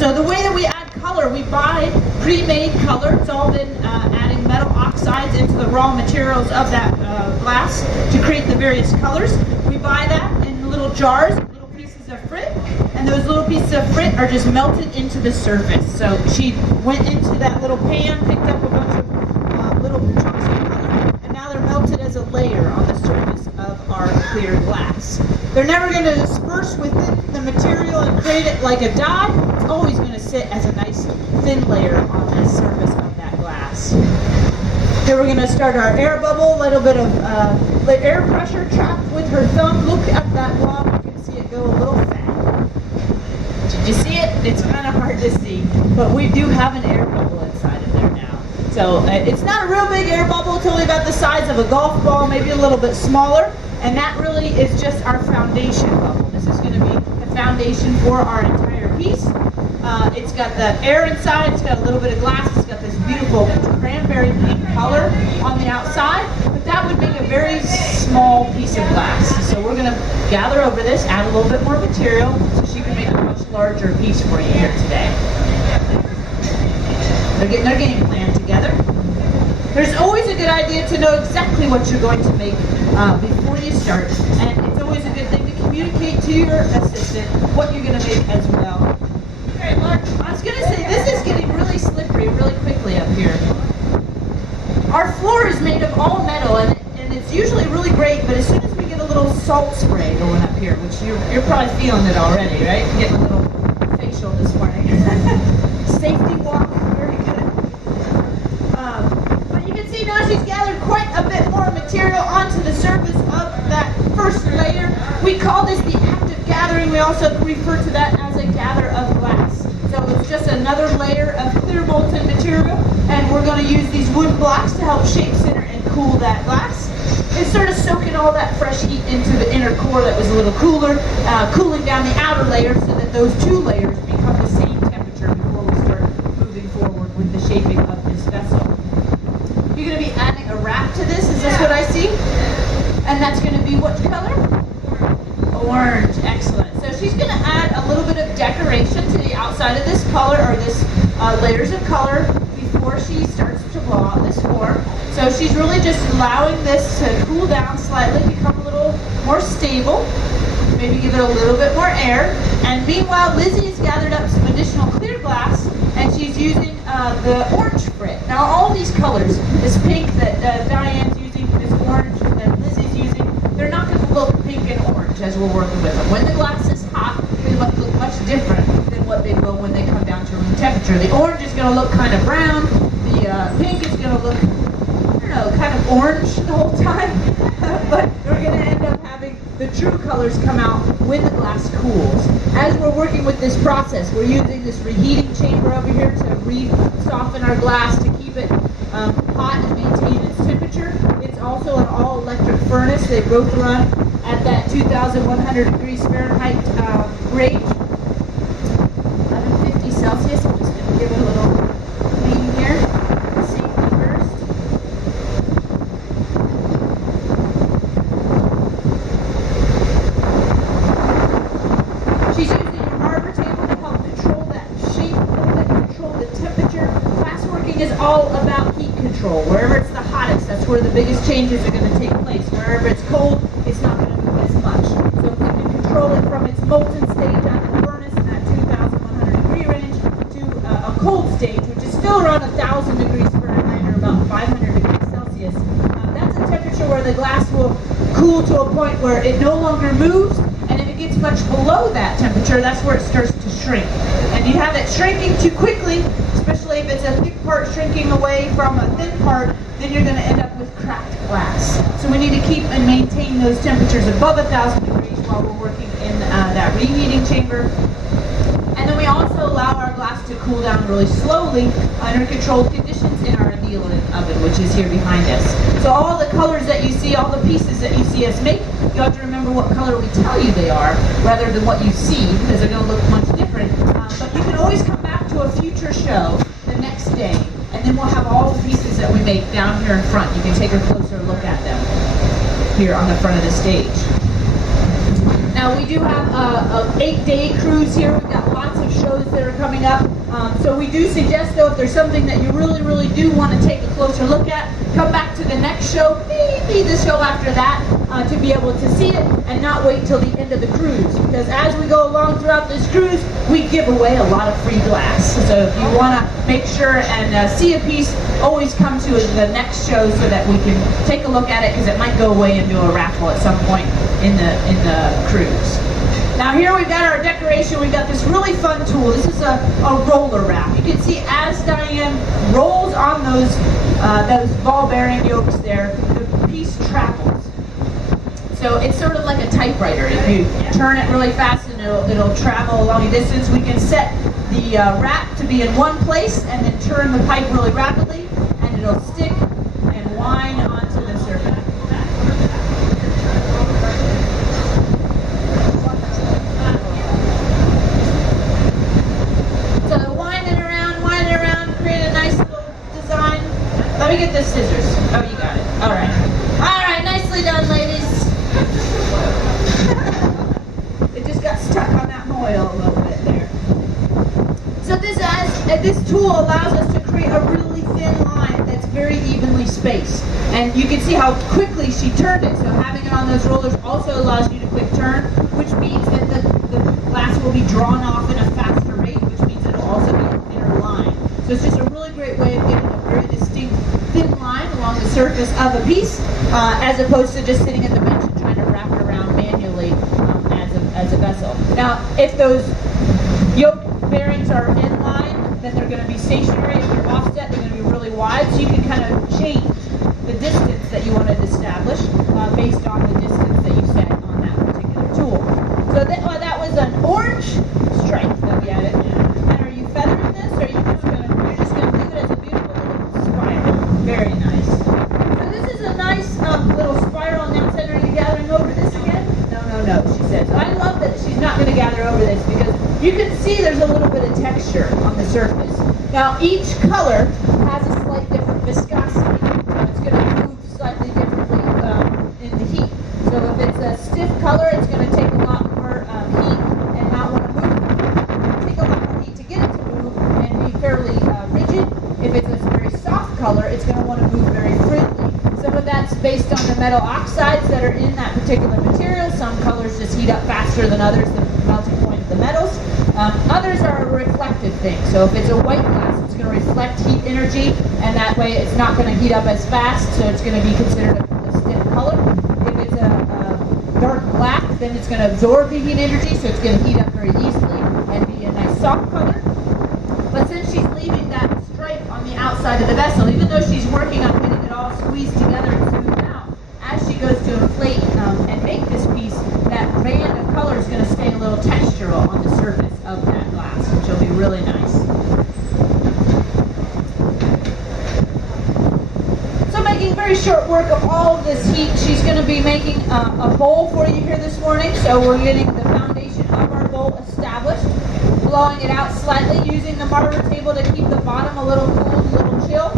So the way that we add color, we buy pre-made color. It's all been adding metal oxides into the raw materials of that glass to create the various colors. We buy that in little jars, little pieces of frit, and those little pieces of frit are just melted into the surface. So she went into that little pan, picked up a bunch of little chunks of color, and now they're melted as a layer on the surface of our clear glass. They're never going to disperse within the material and create it like a dye. It's always going to sit as a nice thin layer on the surface of that glass. Here we're going to start our air bubble, a little bit of air pressure trapped with her thumb. Look at that blob, you can see it go a little fat. Did you see it? It's kind of hard to see, but we do have an air bubble inside of there now. So it's not a real big air bubble, it's only about the size of a golf ball, maybe a little bit smaller. And that really is just our foundation bubble. This is going to be the foundation for our entire piece. It's got the air inside, it's got a little bit of glass, it's got this beautiful cranberry pink color on the outside, but that would make a very small piece of glass. So we're going to gather over this, add a little bit more material, so she can make a much larger piece for you here today. They're getting their game plan together. There's always a good idea to know exactly what you're going to make before you start, and it's always a good thing to communicate to your assistant what you're going to make as well. Okay, look, I was going to say, this is getting really slippery really quickly up here. Our floor is made of all metal, and it's usually really great, but as soon as we get a little salt spray going up here, which you're probably feeling it already, right? Getting a little facial this morning. Safety walk, very good. See, now she's gathered quite a bit more material onto the surface of that first layer. We call this the active gathering. We also refer to that as a gather of glass. So it's just another layer of clear molten material, and we're going to use these wood blocks to help shape center and cool that glass. It's sort of soaking all that fresh heat into the inner core that was a little cooler, cooling down the outer layer so that those two layers become the same temperature before we start moving forward with the shaping of this vessel. You're going to be adding a wrap to this, is this what I see? And that's going to be what color? Orange, excellent. So she's going to add a little bit of decoration to the outside of this color, or this layers of color, before she starts to blow out this form. So she's really just allowing this to cool down slightly, become a little more stable, maybe give it a little bit more air. And meanwhile, Lizzie's gathered up some additional clear glass, and she's using the orange frit. Now all these colors, this pink that Diane's using, this orange that Lizzie's using, they're not going to look pink and orange as we're working with them. When the glass is hot, they look much different than what they will when they come down to room temperature. The orange is going to look kind of brown, the pink is going to look, I don't know, kind of orange the whole time, but we're going to end up having the true colors come out when the glass cools. As we're working with this process, we're using this reheating chamber over here to re-soften our glass to keep it hot and maintain its temperature. It's also an all-electric furnace. They both run at that 2,100 degrees Fahrenheit range. 1150 Celsius. I'm just going to give it a little clean here. Safety first. She's using your arbor table to help control that shape a little bit, control the temperature. Glassworking is all about heat control. Wherever it's the hottest, that's where the biggest changes are going to take place. Wherever it's cold, it's not going to move as much. So if we can control it from its molten stage on the furnace in that 2,100 degree range to a cold stage, which is still around 1,000 degrees Fahrenheit or about 500 degrees Celsius, that's a temperature where the glass will cool to a point where it no longer moves. And if it gets much below that temperature, that's where it starts to shrink. And you have it shrinking too quickly, especially if it's a thick part shrinking away from a thin part, then you're going to end up with cracked glass. So we need to keep and maintain those temperatures above 1,000 degrees while we're working in that reheating chamber. And then we also allow our glass to cool down really slowly under controlled conditions in our annealing oven, which is here behind us. So all the colors that you see, all the pieces that you see us make, you have to remember what color we tell you they are, rather than what you see, because they're going to look much different. But you can always come back to a future show the next day, and then we'll have all the pieces that we make down here in front. You can take a closer look at them here on the front of the stage. Now we do have an 8-day cruise here. We've got lots of shows that are coming up. So we do suggest, though, if there's something that you really, really do want to take a closer look at, come back to the next show, maybe the show after that, to be able to see it and not wait till the end of the cruise. Because as we go along throughout this cruise, we give away a lot of free glass. So if you want to make sure and see a piece, always come to the next show so that we can take a look at it, because it might go away into a raffle at some point in the cruise. Now here we've got our decoration. We've got this really fun tool. This is a roller wrap. You can see as Diane rolls on those ball bearing yokes there, the piece travels. So it's sort of like a typewriter. If you turn it really fast and it'll travel a long distance. We can set the wrap to be in one place and then turn the pipe really rapidly, and it'll stick and wind onto the surface. Let me get the scissors. Oh, you got it. All right. All right, nicely done, ladies. It just got stuck on that moil a little bit there. So this tool allows us to create a really thin line that's very evenly spaced. And you can see how quickly she turned it. So having it on those rollers also allows you to quick turn, which means that the glass will be drawn off in a faster rate, which means it'll also be a thinner line. So it's just a really great way of getting a very distinct thin line along the surface of a piece, as opposed to just sitting at the bench and trying to wrap it around manually as a vessel. Now, if those yoke bearings are in line, then they're going to be stationary. If they're offset, they're going to be really wide, so you can kind of change the distance that you want to establish based on the distance that you set on that particular tool. So that was an orange stripe that we added. And are you feathering this, or are you just going to leave it as a beautiful little spiral? Very nice. So this is a nice little spiral. Now, Ted, are you gathering over this again? No, she says. I love that she's not going to gather over this, because you can see there's a little bit of texture on the surface. Now, each color has a slight different viscosity, so it's going to move slightly differently in the heat. So if it's a stiff color, it's going to take a lot more heat and not want to move. Take a lot more heat to get it to move and be fairly rigid. If it's a very soft color, it's going to want to move very freely. Some of that's based on the metal oxides that are in that particular material. Some colors just heat up faster than others, the melting point of the metals. Others are a reflective thing. So if it's a white glass, it's going to reflect heat energy, and that way it's not going to heat up as fast, so it's going to be considered a stiff color. If it's a dark black, then it's going to absorb the heat energy, so it's going to heat up very easily and be a nice soft color. But since she's leaving that stripe on the outside of the vessel, even though she's working on getting it all squeezed together and smoothed out, as she goes to inflate and make this piece, that band of color is going to stay a little textural on the surface of that glass, which will be really nice. So making very short work of all of this heat, she's going to be making a bowl for you here this morning. So we're getting the foundation of our bowl established, blowing it out slightly, using the marber table to keep the bottom a little cool, a little chill.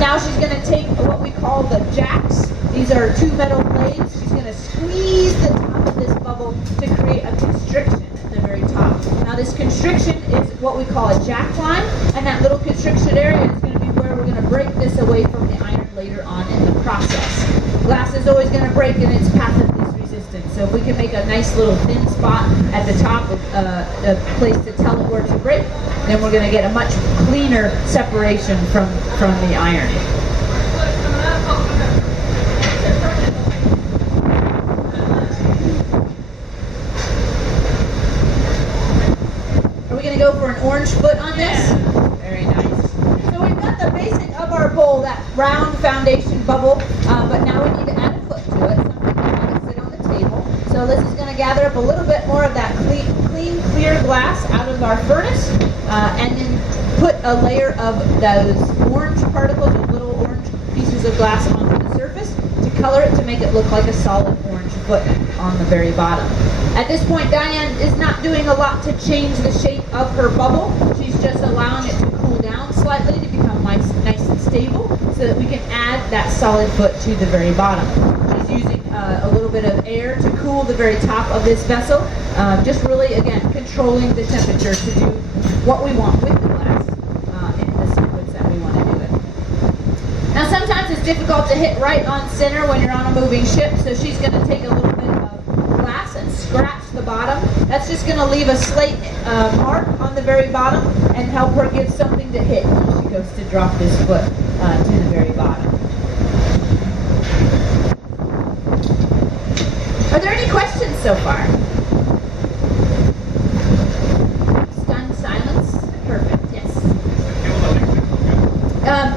Now she's going to take what we call the jacks. These are two metal blades. She's going to squeeze the top of this bubble to create a constriction at the very top. Now this constriction is what we call a jack line, and that little constriction area is going to be where we're going to break this away from the iron later on in the process. Glass is always going to break in its path of least resistance. So if we can make a nice little thin spot at the top, a place to tell it where to break, then we're going to get a much cleaner separation from the iron. Are we going to go for an orange foot on this? Very nice. So we've got the basic of our bowl, that round foundation bubble, but now we need to add a foot to it, something that can sit on the table. So this is going to gather up a little bit more of that clean, clear glass out of our furnace, and then put a layer of those orange particles, those little orange pieces of glass onto the surface to color it to make it look like a solid orange foot on the very bottom. At this point, Diane is not doing a lot to change the shape of her bubble. She's just allowing it to cool down slightly to become nice and stable so that we can add that solid foot to the very bottom. She's using a little bit of air to cool the very top of this vessel. Just really, again, controlling the temperature to do what we want with the glass in the sequence that we want to do it. Now sometimes it's difficult to hit right on center when you're on a moving ship, so she's going to take a little bit of glass and scratch the bottom. That's just going to leave a slate mark on the very bottom and help her give something to hit when she goes to drop this foot to the very bottom. Are there any questions so far? Stunned silence? Perfect, yes.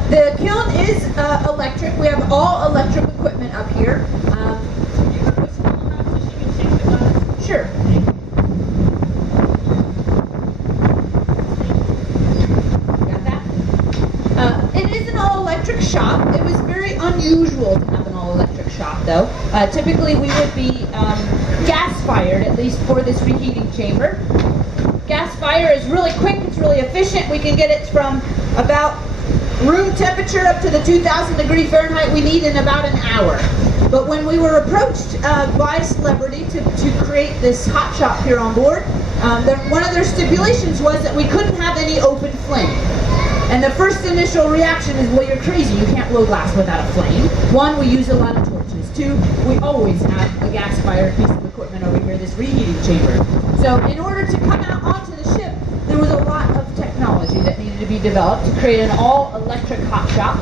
The kiln is electric. We have all electric equipment up here. Sure. Got that? It is an all-electric shop. It was very unusual to have an all-electric shop, though. Typically, we would be gas-fired, at least for this reheating chamber. Gas fire is really quick. It's really efficient. We can get it from about room temperature up to the 2,000 degree Fahrenheit we need in about an hour. But when we were approached by Celebrity to create this hot shop here on board, one of their stipulations was that we couldn't have any open flame. And the first initial reaction is, well, you're crazy. You can't blow glass without a flame. One, we use a lot of torches. Two, we always have a gas-fired piece of equipment over here, this reheating chamber. So in order to come out onto the ship, there was a lot of technology that needed to be developed to create an all-electric hot shop.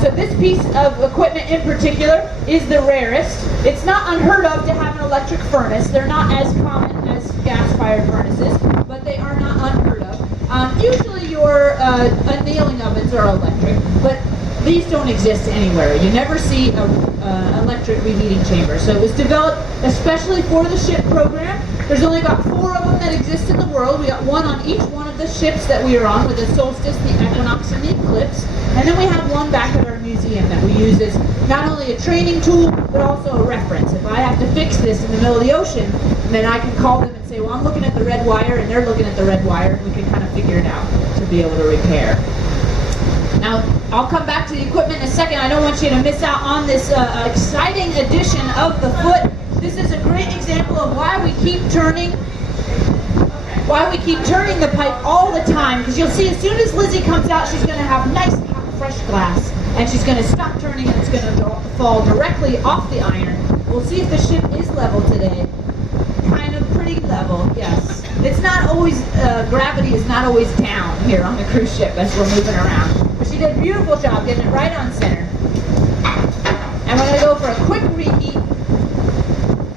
So this piece of equipment in particular is the rarest. It's not unheard of to have an electric furnace. They're not as common as gas-fired furnaces, but they are not unheard of. Usually your annealing ovens are electric, but these don't exist anywhere. You never see an electric reheating chamber. So it was developed especially for the ship program. There's only about 4 of them that exist in the world. We got one on each one of the ships that we are on, with the Solstice, the Equinox, and the Eclipse. And then we have one back at our museum that we use as not only a training tool, but also a reference. If I have to fix this in the middle of the ocean, then I can call them and say, well, I'm looking at the red wire, and they're looking at the red wire, and we can kind of figure it out to be able to repair. Now, I'll come back to the equipment in a second. I don't want you to miss out on this exciting edition of the foot. This is a great example of why we keep turning the pipe all the time, because you'll see as soon as Lizzie comes out, she's going to have nice, hot, fresh glass, and she's going to stop turning, and it's going to fall directly off the iron. We'll see if the ship is level today. Kind of pretty level, yes. It's not always, gravity is not always down here on the cruise ship as we're moving around. But she did a beautiful job getting it right on center. And we're going to go for a quick reheat,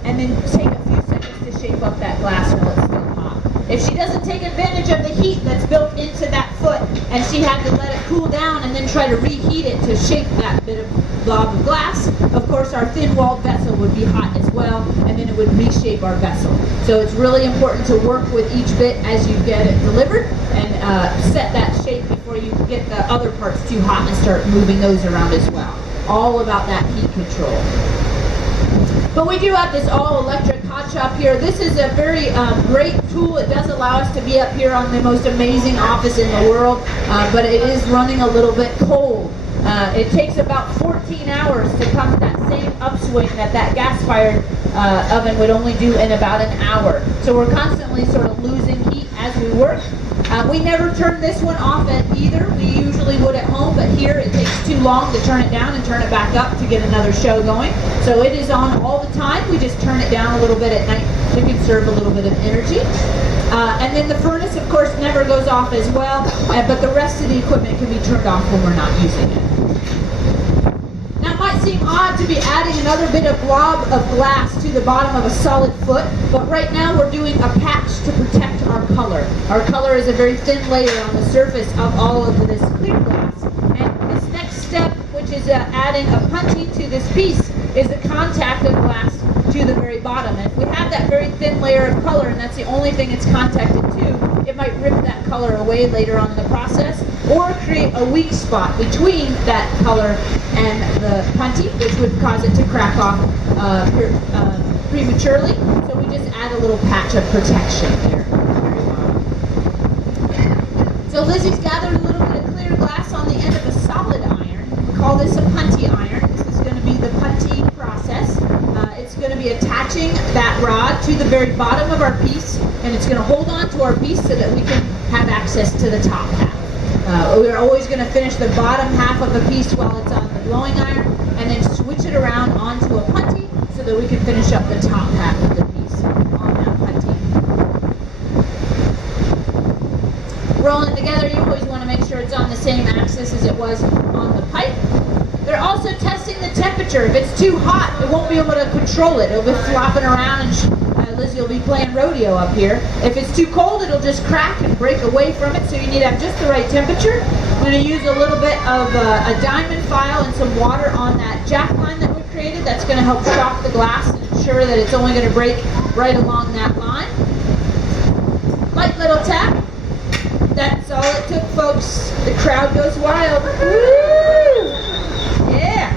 and then take a few seconds to shape up that glass while it's still hot. If she doesn't take advantage of the heat that's built into that foot, and she had to let it cool down and then try to reheat it to shape that bit of blob of glass, of course our thin-walled vessel would be hot as well, and then it would reshape our vessel. So it's really important to work with each bit as you get it delivered, and set that shape before you get the other parts too hot and start moving those around as well. All about that heat control. But we do have this all-electric hot shop here. This is a very great tool. It does allow us to be up here on the most amazing office in the world, but it is running a little bit cold. It takes about 14 hours to come to that same upswing that gas-fired oven would only do in about an hour. So we're constantly sort of losing heat as we work. We never turn this one off either. We usually would at home, but here it takes too long to turn it down and turn it back up to get another show going. So it is on all the time. We just turn it down a little bit at night to conserve a little bit of energy. And then the furnace, of course, never goes off as well, but the rest of the equipment can be turned off when we're not using it. Now, it might seem odd to be adding another bit of blob of glass to the bottom of a solid foot, but right now we're doing a patch to protect our color. Our color is a very thin layer on the surface of all of this clear glass. And this next step, which is adding a puntee to this piece, is the contact of glass to the very bottom. And if we have that very thin layer of color, and that's the only thing it's contacted to, it might rip that color away later on in the process, or create a weak spot between that color and the puntee, which would cause it to crack off prematurely. So we just add a little patch of protection there. So Lizzie's gathered a little bit of clear glass on the end of a solid iron. We call this a puntee iron. This is going to be the puntee process. It's going to be attaching that rod to the very bottom of our piece and it's going to hold on to our piece so that we can have access to the top half. We're always going to finish the bottom half of a piece while it's on the blowing iron, and then switch it around onto a putty so that we can finish up the top half of the piece on that putty. Rolling together, you always want to make sure it's on the same axis as it was on the pipe. They're also testing the temperature. If it's too hot, it won't be able to control it. It'll be flopping around, and Lizzie will be playing rodeo up here. If it's too cold, it'll just crack and break away from it, so you need to have just the right temperature. I'm going to use a little bit of a diamond file and some water on that jack line that we created. That's going to help shock the glass and ensure that it's only going to break right along that line. Light little tap. That's all it took, folks. The crowd goes wild. Woo! Yeah.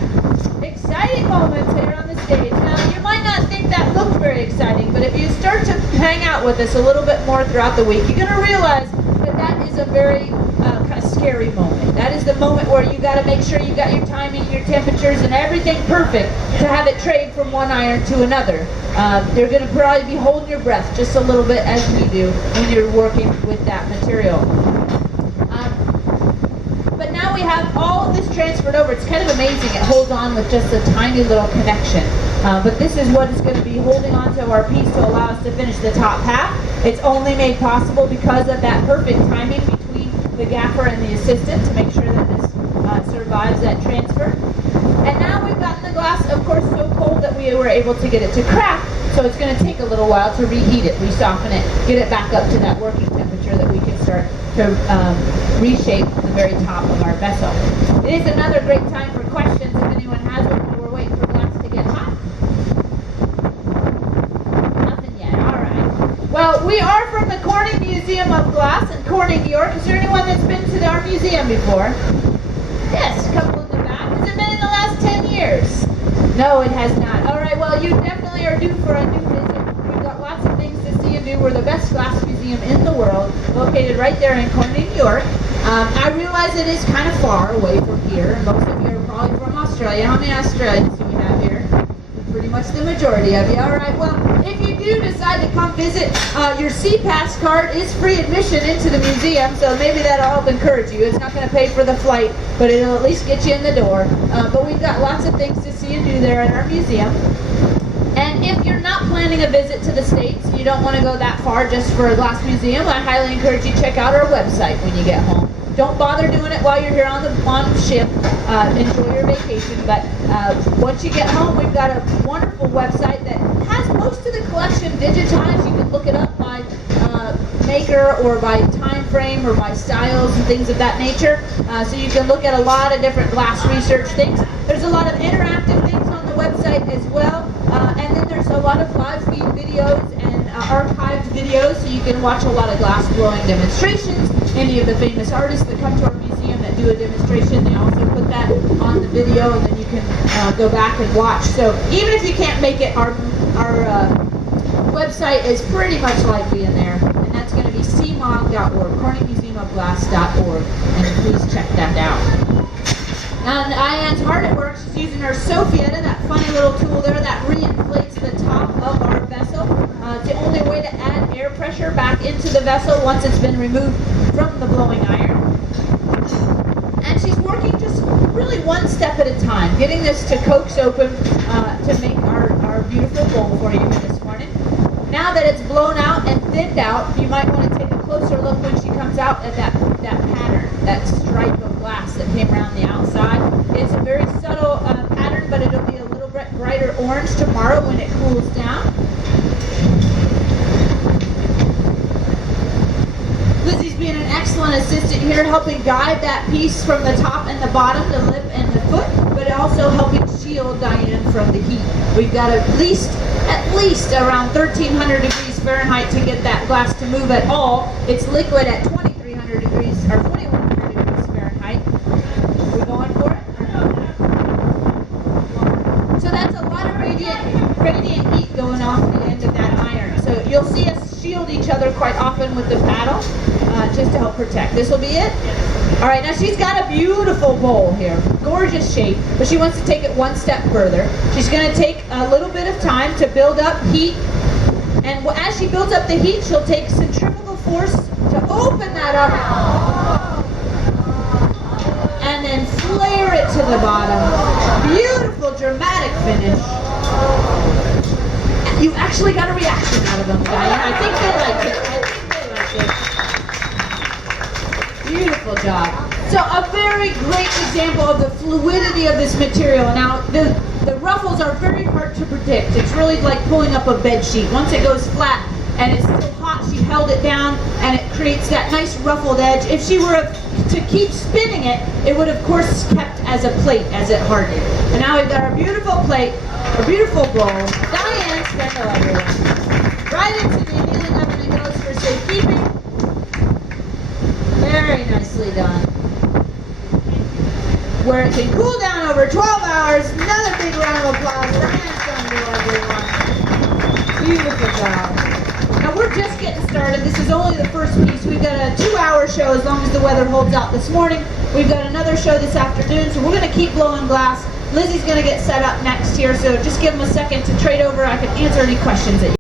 Exciting moments here on the stage. Now, you might not think that looked very exciting, but if you start to hang out with us a little bit more throughout the week, you're going to realize that that is a very kind of scary moment. That is the moment where you got to make sure you got your timing, your temperatures, and everything perfect to have it trade from one iron to another. You're going to probably be holding your breath just a little bit as we do when you're working with that material. But now we have all of this transferred over. It's kind of amazing. It holds on with just a tiny little connection. But this is what is going to be holding onto our piece to allow us to finish the top half. It's only made possible because of that perfect timing between the gaffer and the assistant to make sure that this survives that transfer. And now we've gotten the glass, of course, so cold that we were able to get it to crack. So it's going to take a little while to reheat it, re-soften it, get it back up to that working temperature that we can start to reshape the very top of our vessel. It is another great time for questions if anyone has one while we're waiting for glass to get hot. Nothing yet. All right. Well, we are from the Corning Museum of Glass in Corning, New York. Is there anyone that's been to our museum before? Yes, a couple in the back. Has it been in the last 10 years? No, it has not. All right, well, you definitely are due for a new visit. We've got lots of things to see and do. We're the best glass museum in the world, located right there in Corning, New York. I realize it is kind of far away from here. Most of you are probably from Australia. How many Australians do we have here? Pretty much the majority of you. All right, well, if you do decide to come visit, your C-Pass card is free admission into the museum, so maybe that'll help encourage you. It's not going to pay for the flight, but it'll at least get you in the door. But we've got lots of things to see and do there at our museum. And if you're not planning a visit to the States, you don't want to go that far just for a glass museum, I highly encourage you to check out our website when you get home. Don't bother doing it while you're here on the ship. Enjoy your vacation. But once you get home, we've got a wonderful website that has most of the collection digitized. You can look it up by maker or by time frame or by styles and things of that nature. So you can look at a lot of different glass research things. There's a lot of interactive things on the website as well. And then there's a lot of live feed videos and archived videos, so you can watch a lot of glass blowing demonstrations. Any of the famous artists that come to our museum that do a demonstration, they also put that on the video, and then you can go back and watch. So even if you can't make it, our website is pretty much like being there, and that's going to be cmog.org, corningmuseumofglass.org, and please check that out. And Diane's hard at work. She's using her Sophietta, that funny little tool there that reinflates the top of our vessel. It's the only way to add air pressure back into the vessel once it's been removed from the blowing iron. And she's working just really one step at a time, getting this to coax open to make our beautiful bowl for you this morning. Now that it's blown out and thinned out, you might want to take a closer look when she comes out at that pattern, that stripe of glass that came around the outside. It's a very subtle pattern, but it'll be a little bit brighter orange tomorrow when it cools down. Lizzie's being an excellent assistant here, helping guide that piece from the top and the bottom, the lip and the foot, but also helping shield Diane from the heat. We've got at least around 1300 degrees Fahrenheit to get that glass to move at all. It's liquid at 2300 degrees or 2100 degrees Fahrenheit. We going for it? So that's a lot of radiant heat going off the end of that iron. So you'll see us shield each other quite often with the paddle just to help protect. This will be it. All right, now she's got a beautiful bowl here, gorgeous shape, but she wants to take it one step further. She's going to take a little bit of time to build up heat And as she builds up the heat, she'll take centrifugal force to open that up and then flare it to the bottom. Beautiful, dramatic finish. You actually got a reaction out of them, Diane. I think they liked it. Beautiful job. So a very great example of the fluidity of this material. Now, the ruffles are very hard to predict. It's really like pulling up a bed sheet. Once it goes flat and it's still hot, she held it down and it creates that nice ruffled edge. If she were to keep spinning it, it would of course kept as a plate as it hardened. And now we've got our beautiful plate, our beautiful bowl. Diane, spindle everyone. Right into the annealing oven it goes for safekeeping. Very nicely done. Where it can cool down over 12 hours. Another big round of applause. Diane's spindle everyone. Beautiful job. Now we're just getting started. This is only the first piece. We've got a 2-hour show as long as the weather holds out this morning. We've got another show this afternoon, so we're going to keep blowing glass. Lizzie's going to get set up next here, so just give them a second to trade over. I can answer any questions that you